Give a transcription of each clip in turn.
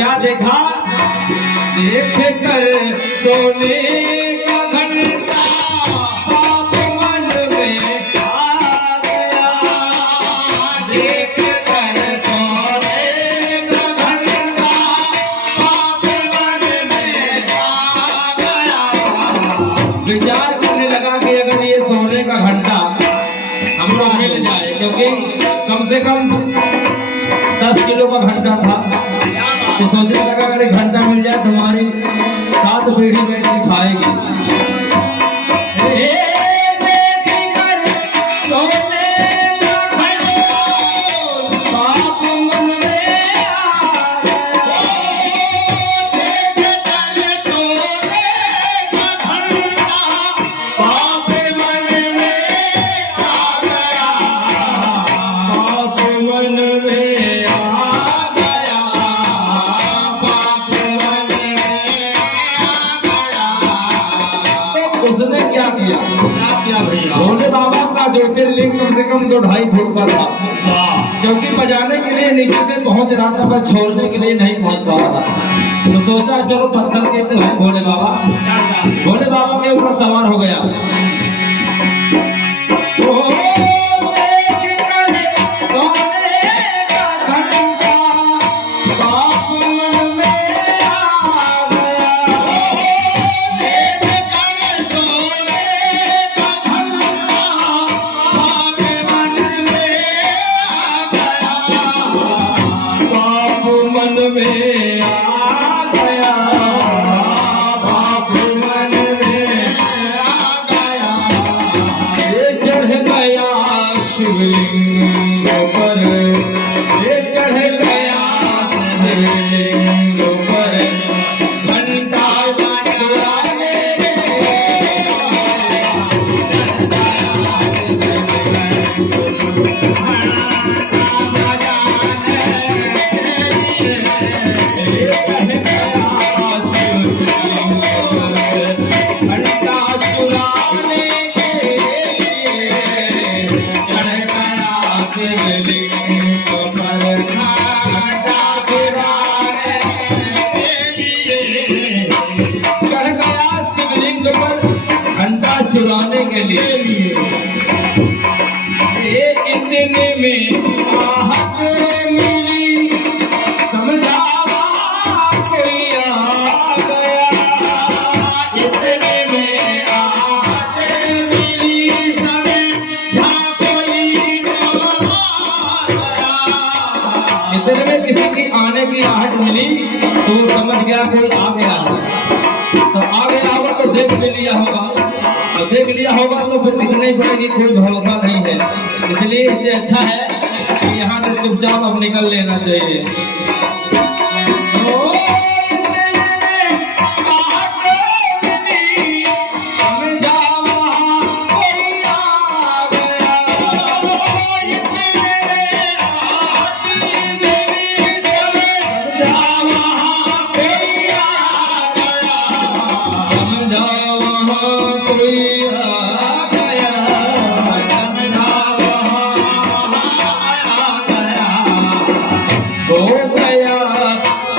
क्या देखा? देख कर सोने का घंटा पाप मन में आ गया। देख कर सोने का घंटा पाप मन में आ गया। विचार करने लगा कि अगर ये सोने का घंटा हमको मिल जाए, क्योंकि कम से कम 10 किलो का घंटा था, तो सोचने लगा अगर एक घंटा मिल जाए तुम्हारी 7 पीढ़ी बैठ के खाएगी। उसने क्या किया भोले बाबा का ज्योतिर्लिंग कम से कम 2-2.5 फुट का था, क्योंकि बजाने के लिए नीचे से पहुंच रहा था, बस छोड़ने के लिए नहीं पहुंच पा रहा था। तो सोचा चलो पत्थर के तो है भोले बाबा, भोले बाबा के ऊपर सवार हो गया। शिवलिंग पर ये चढ़ गया, शिवलिंग पर घंटा चुराने चुराने के लिए इतने में आहट मिली, समझावा कोई आ गया। इतने में आहट मिली, समझा कोई आ गया। इतने में किसी की आने की आहट मिली तो वो समझ गया कोई आ गया। तो आ गया होगा तो देख भी लिया होगा, तो देख लिया होगा तो फिर दिखना ही पड़ेगी, कोई भरोसा नहीं है। इसलिए इससे अच्छा है कि यहाँ से चुपचाप अब निकल लेना चाहिए।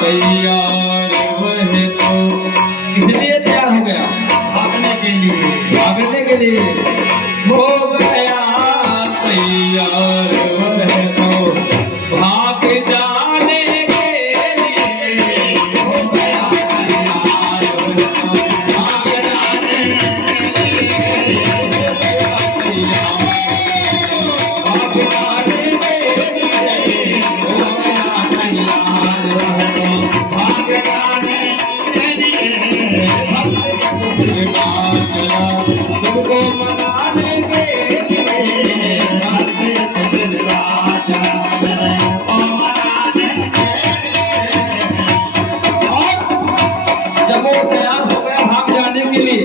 तैयार वह तो इसलिए तैयार हो गया, भागने के लिए हो गया तैयार वह तो भाग जाने के लिए हो गया तैयार वह तो भाग जाने के लिए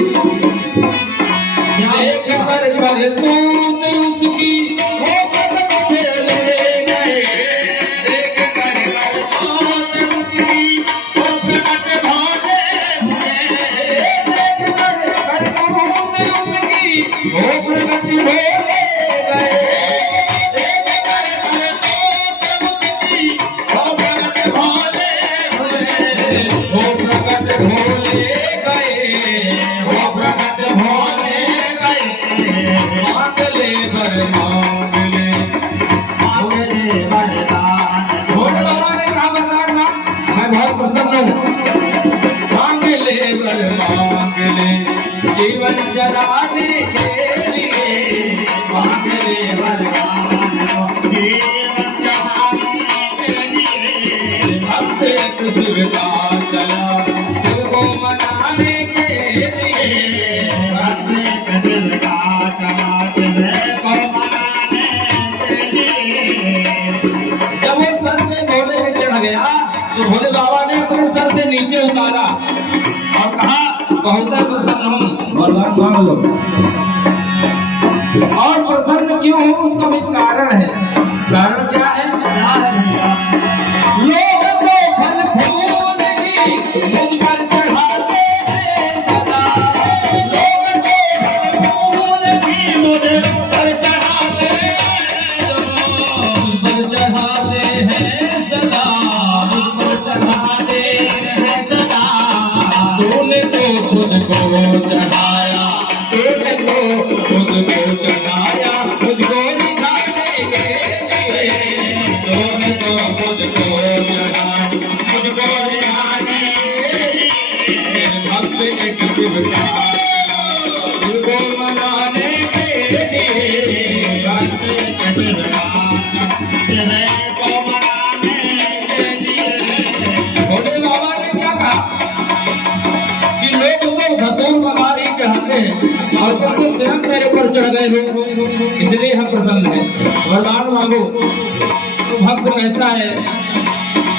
जीवन चलाने के लिए मांग ले वरदान जीवन चलाने के लिए भक्त एक शिव का चला शिव को मनाने के लिए भक्त एक शिव का चला शिव को मनाने के लिए। जब वो सर से भोले में चढ़ गया तो भोले बाबा ने अपने सर से नीचे उतारा और कहा बहुत प्रसन्न हूँ वरदान मांग लो। और प्रसन्न क्यों हूँ उसका भी कारण है। कारण क्या है? लोग तो फल फूल की मुझ पर चढ़ाते हैं सदा। लोग तो फल फूल की मुझ पर चढ़ाते हैं मुझ पर चढ़ाते हैं सदा मुझ पर चढ़ाते हैं सदा। तूने तो खुद को चढ़ाया तूने तो खुद को चढ़ाया मुझको दिखाने के लिए। तूने तो खुद को चढ़ाया मुझको दिखाने के लिए। भक्त एक शिव का शिव को मनाने के लिए भक्त एक शिव का शिव को मनाने के लिए। भोले बाबा ने क्या कहा कि लोग तो धतूर बघारी चाहते हैं और तुम तो स्वयं मेरे ऊपर चढ़ गए हो इसलिए हम प्रसन्न हैं वरदान मांगो। तो भक्त कहता है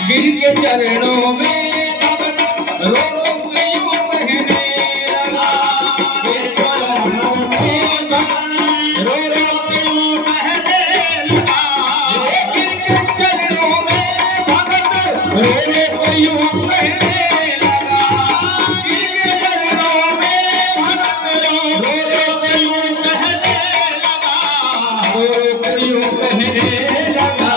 गिर के चरणों में भगत रो रो के यूं कहने लगा। गिर के चरणों में भगत रो रो के यूं कहने लगा। गिर के चरणों में भगत रो रो के यूं कहने लगा। गिर के चरणों में भगत रो रो के यूं कहने लगा। रो रो के यूं कहने लगा।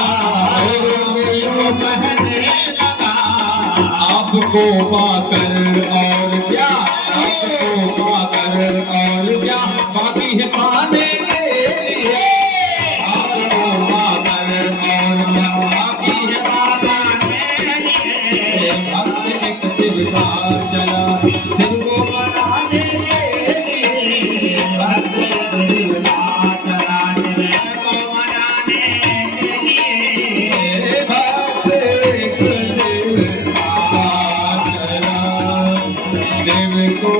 रो रो के यूं कहने लगा। आपको पाकर और क्या आपको पाकर और क्या बाकी है पाने के लिए। आपको पाकर और क्या बाकी है पाने के लिए। भक्त एक शिव का चला शिव को मनाने के लिए। भक्त एक शिव का चला शिव को मनाने के लिए। भक्त एक शिव का चला शिव को